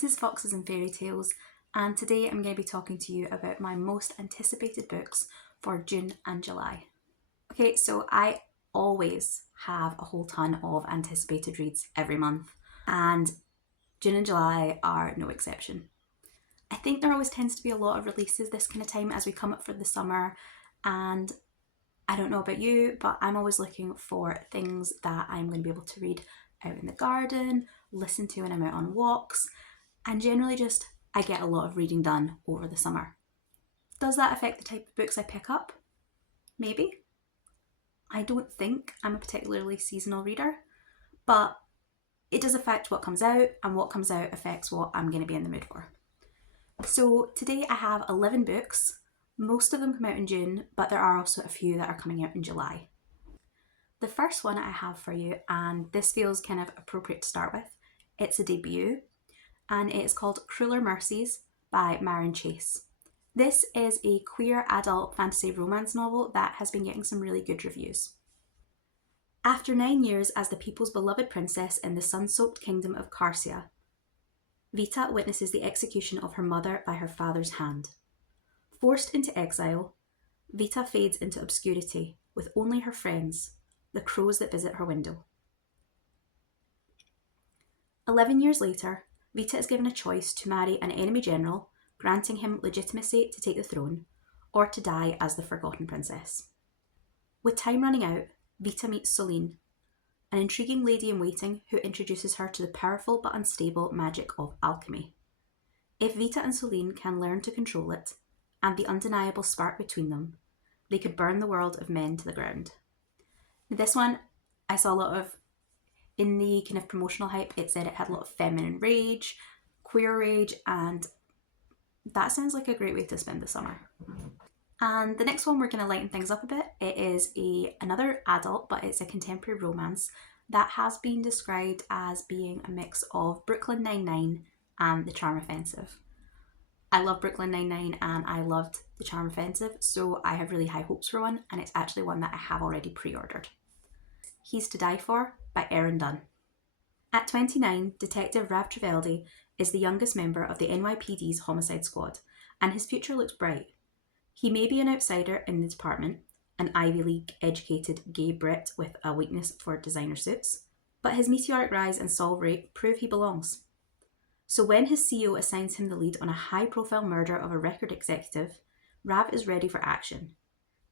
This is Foxes and Fairy Tales, and today I'm going to be talking to you about my most anticipated books for June and July. Okay, so I always have a whole ton of anticipated reads every month, and June and July are no exception. I think there always tends to be a lot of releases this kind of time as we come up for the summer, and I don't know about you, but I'm always looking for things that I'm going to be able to read out in the garden, listen to when I'm out on walks, and generally just I get a lot of reading done over the summer. Does that affect the type of books I pick up? Maybe. I don't think I'm a particularly seasonal reader, but it does affect what comes out, and what comes out affects what I'm going to be in the mood for. So today I have 11 books. Most of them come out in June, but there are also a few that are coming out in July. The first one I have for you, and this feels kind of appropriate to start with, it's a debut, and it is called Crueler Mercies by Maren Chase. This is a queer adult fantasy romance novel that has been getting some really good reviews. After 9 years as the people's beloved princess in the sun-soaked kingdom of Carcia, Vita witnesses the execution of her mother by her father's hand. Forced into exile, Vita fades into obscurity with only her friends, the crows that visit her window. 11 years later, Vita is given a choice to marry an enemy general, granting him legitimacy to take the throne, or to die as the forgotten princess. With time running out, Vita meets Soline, an intriguing lady-in-waiting who introduces her to the powerful but unstable magic of alchemy. If Vita and Soline can learn to control it, and the undeniable spark between them, they could burn the world of men to the ground. This one, I saw a lot of, in the kind of promotional hype, it said it had a lot of feminine rage, queer rage, and that sounds like a great way to spend the summer. And the next one, we're going to lighten things up a bit. It is another adult, but it's a contemporary romance that has been described as being a mix of Brooklyn Nine-Nine and The Charm Offensive. I love Brooklyn Nine-Nine and I loved The Charm Offensive, so I have really high hopes for one, and it's actually one that I have already pre-ordered. He's to Die For by Erin Dunn. At 29, Detective Rav Treveldi is the youngest member of the NYPD's homicide squad, and his future looks bright. He may be an outsider in the department, an Ivy League educated gay Brit with a weakness for designer suits, but his meteoric rise and solve rate prove he belongs. So when his CEO assigns him the lead on a high-profile murder of a record executive, Rav is ready for action.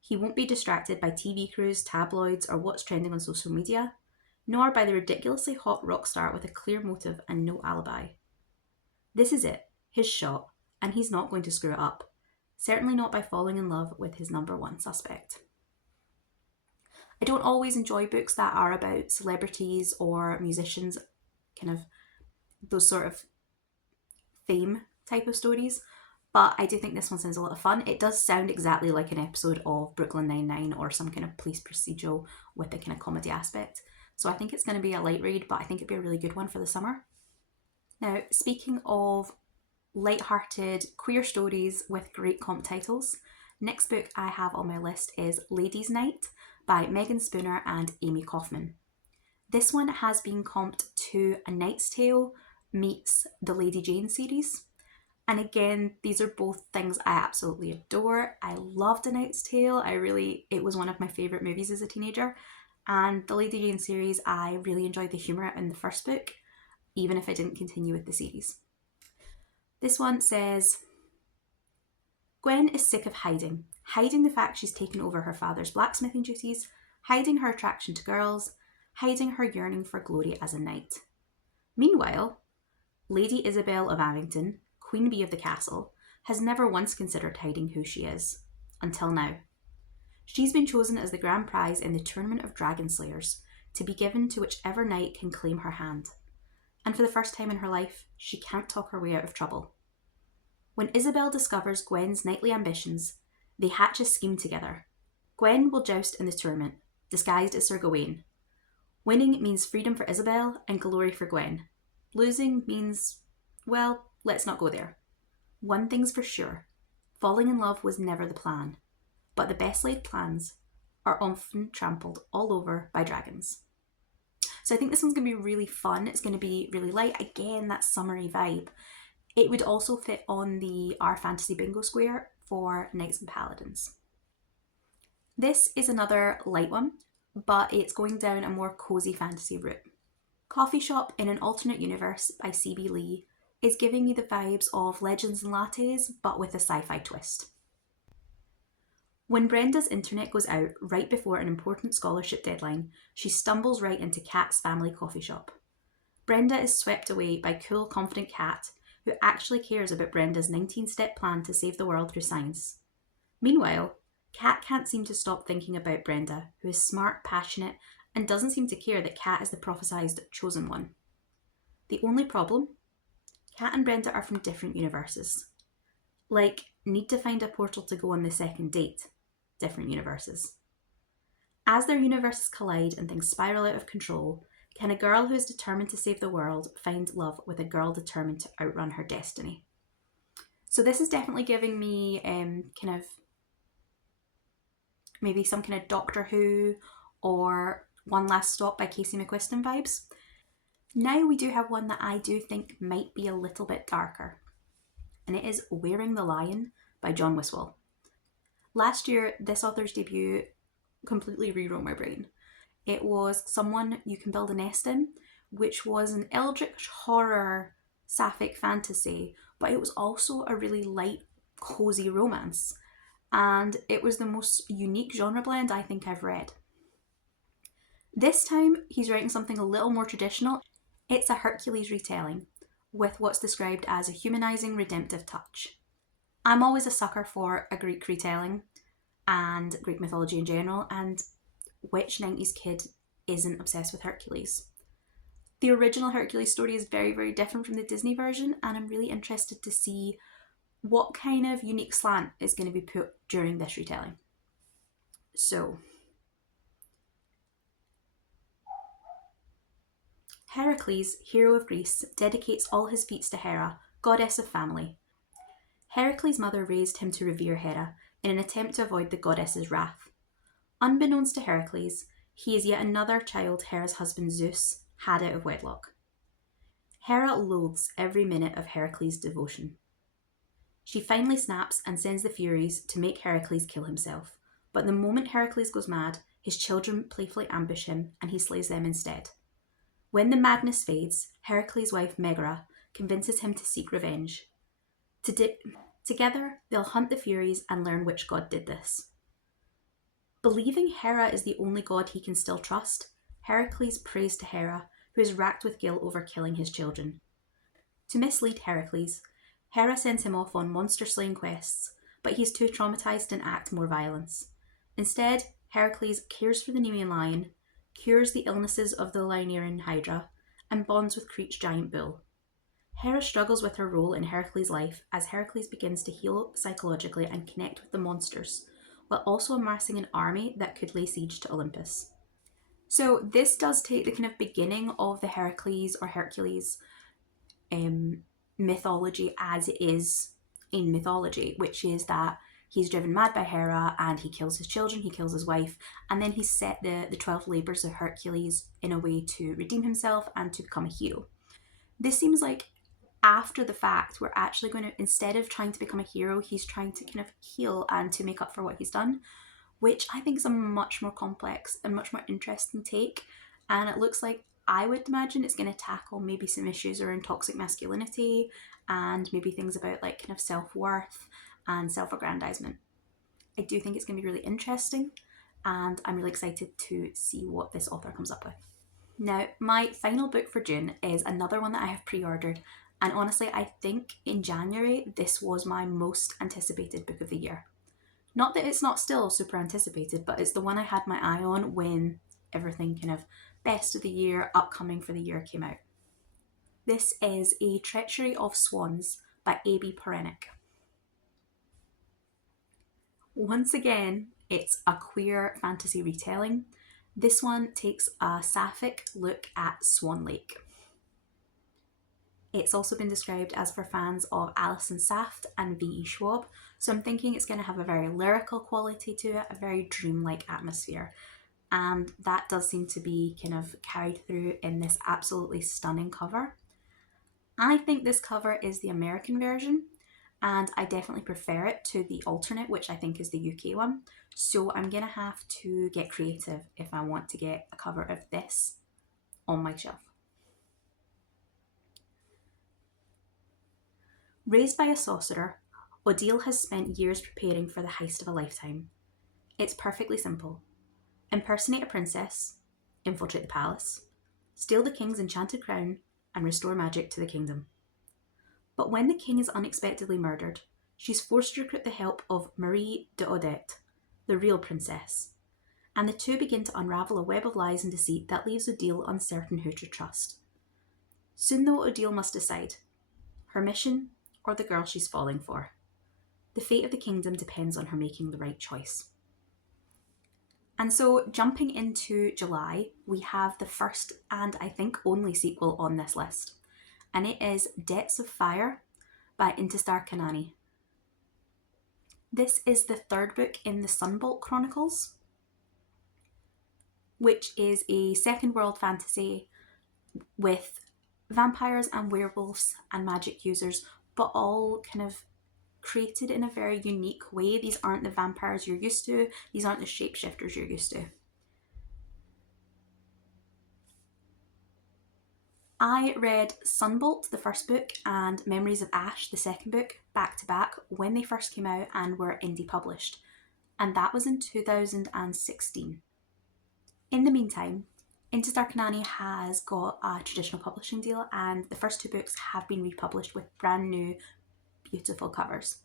He won't be distracted by TV crews, tabloids, or what's trending on social media, nor by the ridiculously hot rock star with a clear motive and no alibi. This is it, his shot, and he's not going to screw it up. Certainly not by falling in love with his number one suspect. I don't always enjoy books that are about celebrities or musicians, kind of those sort of fame type of stories, but I do think this one sounds a lot of fun. It does sound exactly like an episode of Brooklyn Nine-Nine or some kind of police procedural with a kind of comedy aspect. So I think it's going to be a light read, but I think it'd be a really good one for the summer. Now, speaking of light-hearted queer stories with great comp titles, next book I have on my list is Ladies' Night by Megan Spooner and Amy Kaufman. This one has been comped to A Knight's Tale meets the Lady Jane series. And again, these are both things I absolutely adore. I loved A Knight's Tale. It was one of my favourite movies as a teenager. And the Lady Jane series, I really enjoyed the humour in the first book, even if I didn't continue with the series. This one says, Gwen is sick of hiding the fact she's taken over her father's blacksmithing duties, hiding her attraction to girls, hiding her yearning for glory as a knight. Meanwhile, Lady Isabel of Avington, Queen Bee of the castle, has never once considered hiding who she is, until now. She's been chosen as the grand prize in the Tournament of Dragon Slayers, to be given to whichever knight can claim her hand. And for the first time in her life, she can't talk her way out of trouble. When Isabel discovers Gwen's knightly ambitions, they hatch a scheme together. Gwen will joust in the tournament, disguised as Sir Gawain. Winning means freedom for Isabel and glory for Gwen. Losing means, well, let's not go there. One thing's for sure, falling in love was never the plan, but the best laid plans are often trampled all over by dragons. So I think this one's going to be really fun. It's going to be really light. Again, that summery vibe. It would also fit on the Our Fantasy Bingo Square for Knights and Paladins. This is another light one, but it's going down a more cozy fantasy route. Coffee Shop in an Alternate Universe by C.B. Lee is giving me the vibes of Legends and Lattes, but with a sci-fi twist. When Brenda's internet goes out right before an important scholarship deadline, she stumbles right into Kat's family coffee shop. Brenda is swept away by cool, confident Kat, who actually cares about Brenda's 19-step plan to save the world through science. Meanwhile, Kat can't seem to stop thinking about Brenda, who is smart, passionate, and doesn't seem to care that Kat is the prophesized chosen one. The only problem? Kat and Brenda are from different universes. Like, need to find a portal to go on the second date. Different universes. As their universes collide and things spiral out of control, can a girl who is determined to save the world find love with a girl determined to outrun her destiny? So this is definitely giving me kind of maybe some kind of Doctor Who or One Last Stop by Casey McQuiston vibes. Now we do have one that I do think might be a little bit darker, and it is Wearing the Lion by John Wiswell. Last year, this author's debut completely rewrote my brain. It was Someone You Can Build a Nest In, which was an eldritch horror sapphic fantasy, but it was also a really light, cozy romance. And it was the most unique genre blend I think I've read. This time, he's writing something a little more traditional. It's a Hercules retelling, with what's described as a humanizing, redemptive touch. I'm always a sucker for a Greek retelling and Greek mythology in general, and which 90s kid isn't obsessed with Hercules? The original Hercules story is very, very different from the Disney version, and I'm really interested to see what kind of unique slant is going to be put during this retelling. So, Heracles, hero of Greece, dedicates all his feats to Hera, goddess of family. Heracles' mother raised him to revere Hera in an attempt to avoid the goddess's wrath. Unbeknownst to Heracles, he is yet another child Hera's husband Zeus had out of wedlock. Hera loathes every minute of Heracles' devotion. She finally snaps and sends the Furies to make Heracles kill himself, but the moment Heracles goes mad, his children playfully ambush him and he slays them instead. When the madness fades, Heracles' wife Megara convinces him to seek revenge. Together, they'll hunt the Furies and learn which god did this. Believing Hera is the only god he can still trust, Heracles prays to Hera, who is racked with guilt over killing his children. To mislead Heracles, Hera sends him off on monster-slaying quests, but he's too traumatized to enact more violence. Instead, Heracles cares for the Nemean lion, cures the illnesses of the Lionian Hydra, and bonds with Crete's giant bull. Hera struggles with her role in Heracles' life as Heracles begins to heal psychologically and connect with the monsters, while also amassing an army that could lay siege to Olympus. So this does take the kind of beginning of the Heracles or Hercules mythology as it is in mythology, which is that he's driven mad by Hera and he kills his children, he kills his wife, and then he's set the 12 labours of Hercules in a way to redeem himself and to become a hero. This seems like after the fact, we're actually going to, instead of trying to become a hero, he's trying to kind of heal and to make up for what he's done, which I think is a much more complex and much more interesting take. And it looks like, I would imagine it's going to tackle maybe some issues around toxic masculinity and maybe things about like kind of self-worth and self-aggrandizement. I do think it's going to be really interesting, and I'm really excited to see what this author comes up with. Now, my final book for June is another one that I have pre-ordered, and honestly, I think in January, this was my most anticipated book of the year. Not that it's not still super anticipated, but it's the one I had my eye on when everything kind of best of the year, upcoming for the year came out. This is A Treachery of Swans by A.B. Perenick. Once again, it's a queer fantasy retelling. This one takes a sapphic look at Swan Lake. It's also been described as for fans of Alison Saft and V.E. Schwab, so I'm thinking it's going to have a very lyrical quality to it, a very dreamlike atmosphere. and that does seem to be kind of carried through in this absolutely stunning cover. I think this cover is the American version, and I definitely prefer it to the alternate, which I think is the UK one. So I'm gonna have to get creative if I want to get a cover of this on my shelf. Raised by a sorcerer, Odile has spent years preparing for the heist of a lifetime. It's perfectly simple. Impersonate a princess, infiltrate the palace, steal the king's enchanted crown, and restore magic to the kingdom. But when the king is unexpectedly murdered, she's forced to recruit the help of Marie d'Odette, the real princess, and the two begin to unravel a web of lies and deceit that leaves Odile uncertain who to trust. Soon, though, Odile must decide her mission or the girl she's falling for. The fate of the kingdom depends on her making the right choice. And so, jumping into July, we have the first and I think only sequel on this list, and it is Debts of Fire by Intisar Kanani. This is the third book in the Sunbolt Chronicles, which is a second world fantasy with vampires and werewolves and magic users, but all kind of created in a very unique way. These aren't the vampires you're used to, these aren't the shapeshifters you're used to. I read Sunbolt, the first book, and Memories of Ash, the second book, back to back when they first came out and were indie published, and that was in 2016. In the meantime, Intisar Kanani has got a traditional publishing deal, and the first two books have been republished with brand new, beautiful covers.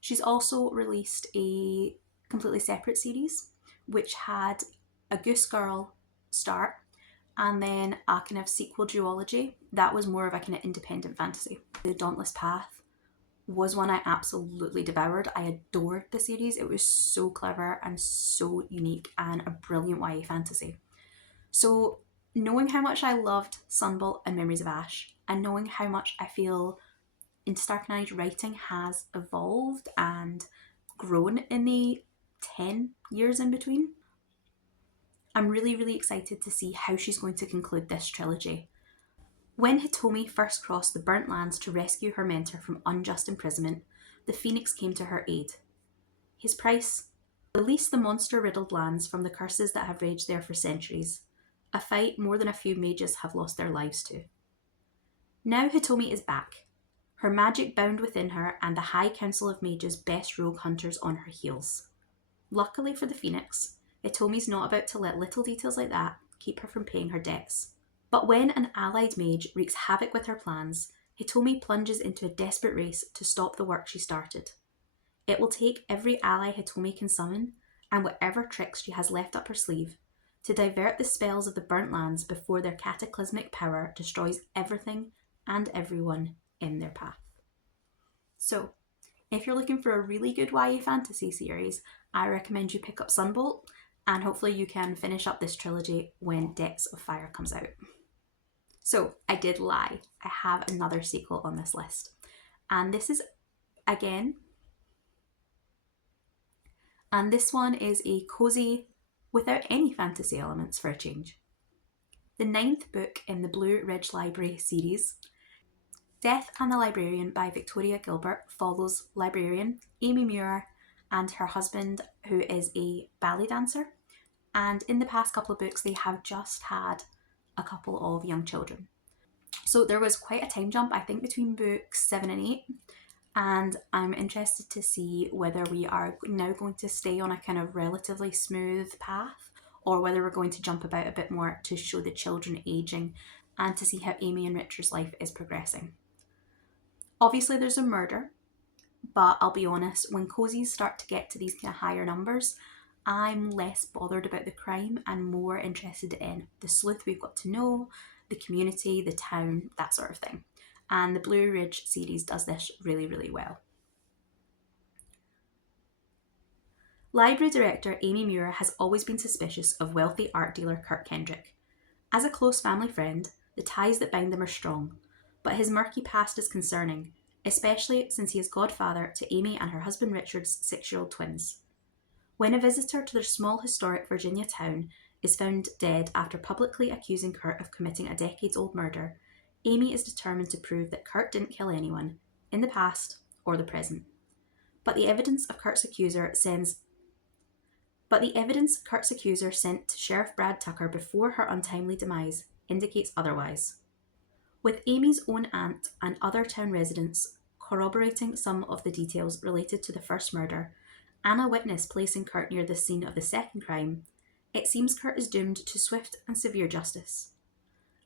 She's also released a completely separate series, which had a Goose Girl start and then a kind of sequel duology that was more of a kind of independent fantasy. The Dauntless Path was one I absolutely devoured. I adored the series. It was so clever and so unique and a brilliant YA fantasy. So knowing how much I loved Sunbolt and Memories of Ash, and knowing how much I feel Intisar Kanani's writing has evolved and grown in the 10 years in between, I'm really, really excited to see how she's going to conclude this trilogy. When Hitomi first crossed the burnt lands to rescue her mentor from unjust imprisonment, the Phoenix came to her aid. His price? Release the monster-riddled lands from the curses that have raged there for centuries, a fight more than a few mages have lost their lives to. Now Hitomi is back, her magic bound within her and the High Council of Mages' best rogue hunters on her heels. Luckily for the Phoenix, Hitomi's not about to let little details like that keep her from paying her debts. But when an allied mage wreaks havoc with her plans, Hitomi plunges into a desperate race to stop the work she started. It will take every ally Hitomi can summon, and whatever tricks she has left up her sleeve, to divert the spells of the burnt lands before their cataclysmic power destroys everything and everyone in their path. So, if you're looking for a really good YA fantasy series, I recommend you pick up Sunbolt, and hopefully you can finish up this trilogy when Debts of Fire comes out. So, I did lie. I have another sequel on this list. And this is, again, and this one is a cozy, without any fantasy elements for a change. The 9th book in the Blue Ridge Library series, Death and the Librarian by Victoria Gilbert, follows librarian Amy Muir and her husband, who is a ballet dancer. And in the past couple of books, they have just had a couple of young children. So there was quite a time jump, I think, between books 7 and 8. And I'm interested to see whether we are now going to stay on a kind of relatively smooth path, or whether we're going to jump about a bit more to show the children aging and to see how Amy and Richard's life is progressing. Obviously there's a murder, but I'll be honest, when cozies start to get to these kind of higher numbers, I'm less bothered about the crime and more interested in the sleuth we've got to know, the community, the town, that sort of thing. And the Blue Ridge series does this really, really well. Library director Amy Muir has always been suspicious of wealthy art dealer Kirk Kendrick. As a close family friend, the ties that bind them are strong, but his murky past is concerning, especially since he is godfather to Amy and her husband Richard's 6-year-old twins. When a visitor to their small historic Virginia town is found dead after publicly accusing Kurt of committing a decades-old murder, Amy is determined to prove that Kurt didn't kill anyone, in the past or the present. But the evidence Kurt's accuser sent to Sheriff Brad Tucker before her untimely demise indicates otherwise. With Amy's own aunt and other town residents corroborating some of the details related to the first murder, and a witness placing Kurt near the scene of the second crime, it seems Kurt is doomed to swift and severe justice.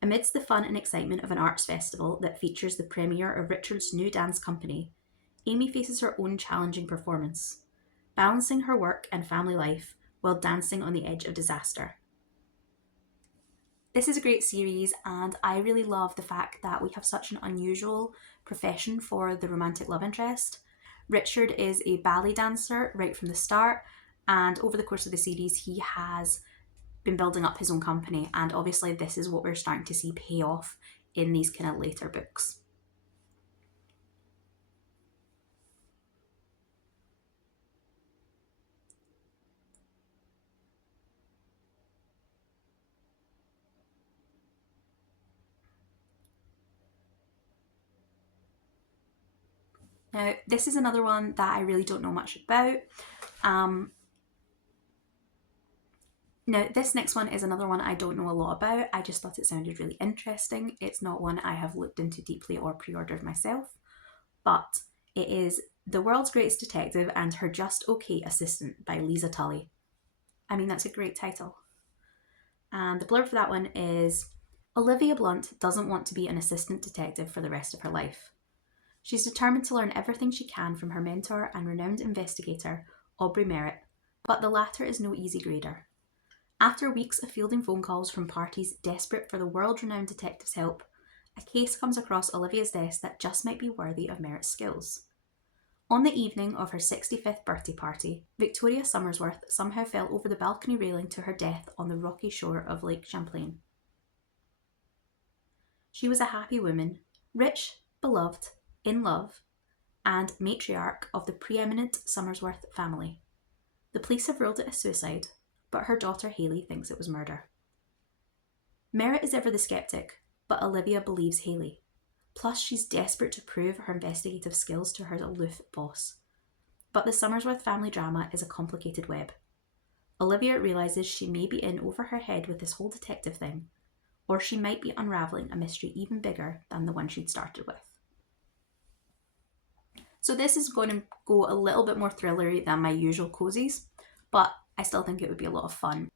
Amidst the fun and excitement of an arts festival that features the premiere of Richard's new dance company, Amy faces her own challenging performance, balancing her work and family life while dancing on the edge of disaster. This is a great series, and I really love the fact that we have such an unusual profession for the romantic love interest. Richard is a ballet dancer right from the start, and over the course of the series he has been building up his own company, and obviously this is what we're starting to see pay off in these kind of later books. Now, this is another one that I really don't know much about. Now, this next one is another one I don't know a lot about. I just thought it sounded really interesting. It's not one I have looked into deeply or pre-ordered myself, but it is The World's Greatest Detective and Her Just Okay Assistant by Lisa Tully. I mean, that's a great title. And the blurb for that one is, Olivia Blunt doesn't want to be an assistant detective for the rest of her life. She's determined to learn everything she can from her mentor and renowned investigator, Aubrey Merritt, but the latter is no easy grader. After weeks of fielding phone calls from parties desperate for the world-renowned detective's help, a case comes across Olivia's desk that just might be worthy of Merritt's skills. On the evening of her 65th birthday party, Victoria Summersworth somehow fell over the balcony railing to her death on the rocky shore of Lake Champlain. She was a happy woman, rich, beloved, in love, and matriarch of the preeminent Summersworth family. The police have ruled it a suicide, but her daughter Hayley thinks it was murder. Merritt is ever the skeptic, but Olivia believes Hayley. Plus, she's desperate to prove her investigative skills to her aloof boss. But the Summersworth family drama is a complicated web. Olivia realises she may be in over her head with this whole detective thing, or she might be unravelling a mystery even bigger than the one she'd started with. So this is going to go a little bit more thrillery than my usual cozies, but I still think it would be a lot of fun.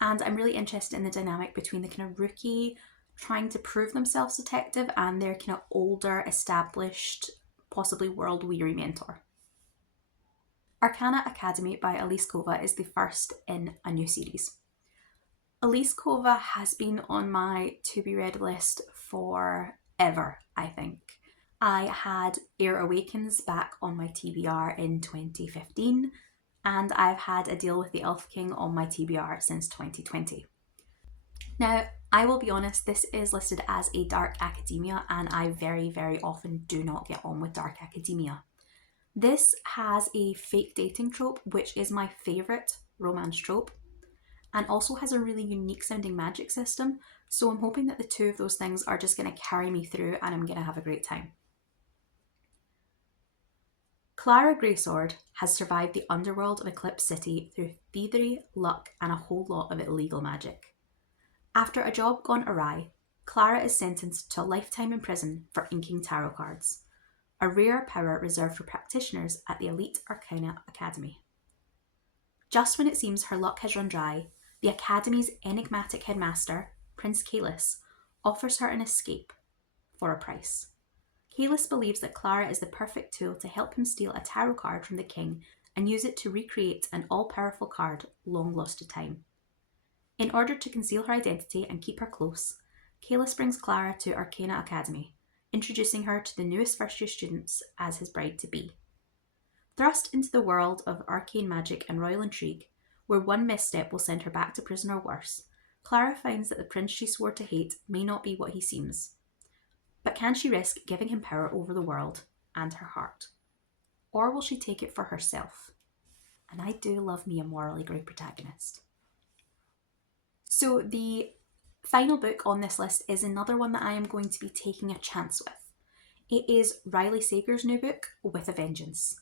And I'm really interested in the dynamic between the kind of rookie trying to prove themselves detective and their kind of older, established, possibly world-weary mentor. Arcana Academy by Elise Kova is the first in a new series. Elise Kova has been on my to-be-read list forever, I think. I had Air Awakens back on my TBR in 2015, and I've had A Deal with the Elf King on my TBR since 2020. Now, I will be honest, this is listed as a dark academia, and I very, very often do not get on with dark academia. This has a fake dating trope, which is my favourite romance trope, and also has a really unique sounding magic system, so I'm hoping that the two of those things are just going to carry me through and I'm going to have a great time. Clara Greysword has survived the underworld of Eclipse City through thievery, luck, and a whole lot of illegal magic. After a job gone awry, Clara is sentenced to a lifetime in prison for inking tarot cards, a rare power reserved for practitioners at the elite Arcana Academy. Just when it seems her luck has run dry, the Academy's enigmatic headmaster, Prince Kalis, offers her an escape for a price. Kalis believes that Clara is the perfect tool to help him steal a tarot card from the king and use it to recreate an all-powerful card long lost to time. In order to conceal her identity and keep her close, Kalis brings Clara to Arcana Academy, introducing her to the newest first-year students as his bride-to-be. Thrust into the world of arcane magic and royal intrigue, where one misstep will send her back to prison or worse, Clara finds that the prince she swore to hate may not be what he seems. But can she risk giving him power over the world and her heart? Or will she take it for herself? And I do love me a morally grey protagonist. So the final book on this list is another one that I am going to be taking a chance with. It is Riley Sager's new book, With a Vengeance.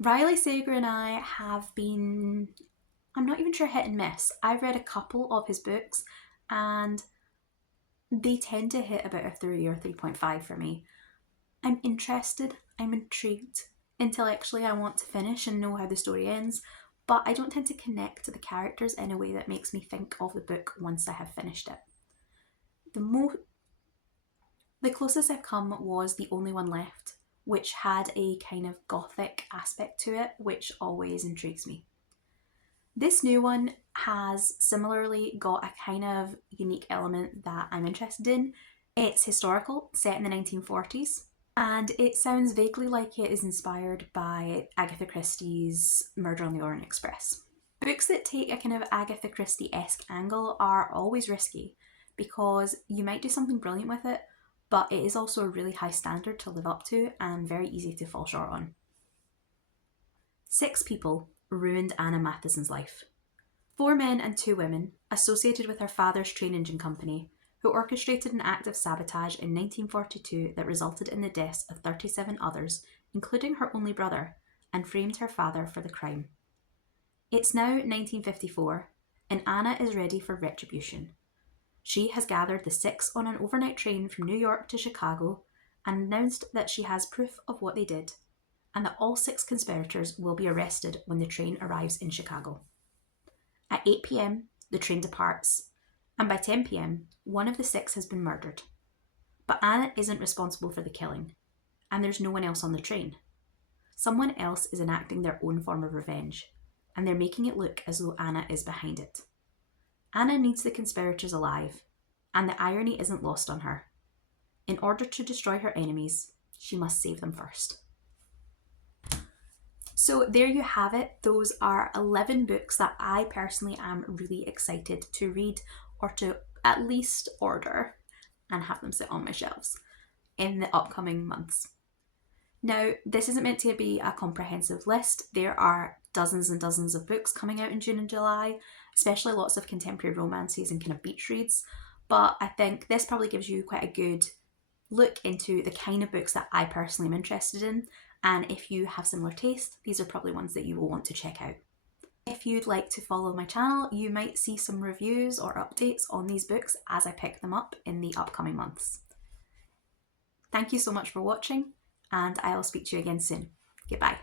Riley Sager and I have been, I'm not even sure, hit and miss. I've read a couple of his books and they tend to hit about a 3 or 3.5 for me. I'm interested, I'm intrigued. Intellectually, I want to finish and know how the story ends, but I don't tend to connect to the characters in a way that makes me think of the book once I have finished it. The closest I've come was The Only One Left, which had a kind of gothic aspect to it, which always intrigues me. This new one has similarly got a kind of unique element that I'm interested in. It's historical, set in the 1940s, and it sounds vaguely like it is inspired by Agatha Christie's Murder on the Orient Express. Books that take a kind of Agatha Christie-esque angle are always risky because you might do something brilliant with it, but it is also a really high standard to live up to and very easy to fall short on. 6 people ruined Anna Matheson's life. 4 men and 2 women associated with her father's train engine company who orchestrated an act of sabotage in 1942 that resulted in the deaths of 37 others, including her only brother, and framed her father for the crime. It's now 1954, and Anna is ready for retribution. She has gathered the 6 on an overnight train from New York to Chicago and announced that she has proof of what they did, and that all 6 conspirators will be arrested when the train arrives in Chicago. At 8 p.m, the train departs, and by 10 p.m, one of the 6 has been murdered. But Anna isn't responsible for the killing, and there's no one else on the train. Someone else is enacting their own form of revenge, and they're making it look as though Anna is behind it. Anna needs the conspirators alive, and the irony isn't lost on her. In order to destroy her enemies, she must save them first. So there you have it. Those are 11 books that I personally am really excited to read, or to at least order and have them sit on my shelves in the upcoming months. Now, this isn't meant to be a comprehensive list. There are dozens and dozens of books coming out in June and July, especially lots of contemporary romances and kind of beach reads. But I think this probably gives you quite a good look into the kind of books that I personally am interested in. And if you have similar taste, these are probably ones that you will want to check out. If you'd like to follow my channel, you might see some reviews or updates on these books as I pick them up in the upcoming months. Thank you so much for watching, and I'll speak to you again soon. Goodbye.